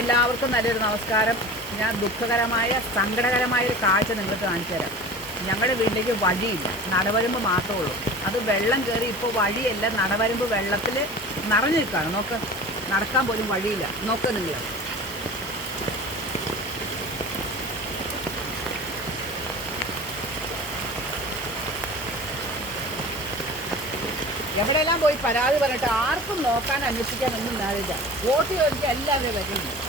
എല്ലാവർക്കും നല്ലൊരു നമസ്കാരം. ഞാൻ ദുഃഖകരമായ സങ്കടകരമായ ഒരു കാഴ്ച നിങ്ങൾക്ക് കാണിച്ചു തരാം. ഞങ്ങളുടെ വീട്ടിലേക്ക് വഴിയില്ല, നടവരമ്പ് മാത്രമേ ഉള്ളൂ. അത് വെള്ളം കയറി ഇപ്പോൾ വഴിയല്ല, നടവരമ്പ് വെള്ളത്തിൽ നിറഞ്ഞു നിൽക്കുകയാണ്. നോക്ക്, നടക്കാൻ പോലും വഴിയില്ല. നോക്ക് നിങ്ങൾ. എവിടെയെല്ലാം പോയി പരാതി പറഞ്ഞിട്ട് ആർക്കും നോക്കാൻ അന്വേഷിക്കാൻ ഒന്നും നേരില്ല. വോട്ട് ചോദിക്കാൻ എല്ലാവരും വരുന്നുണ്ട്.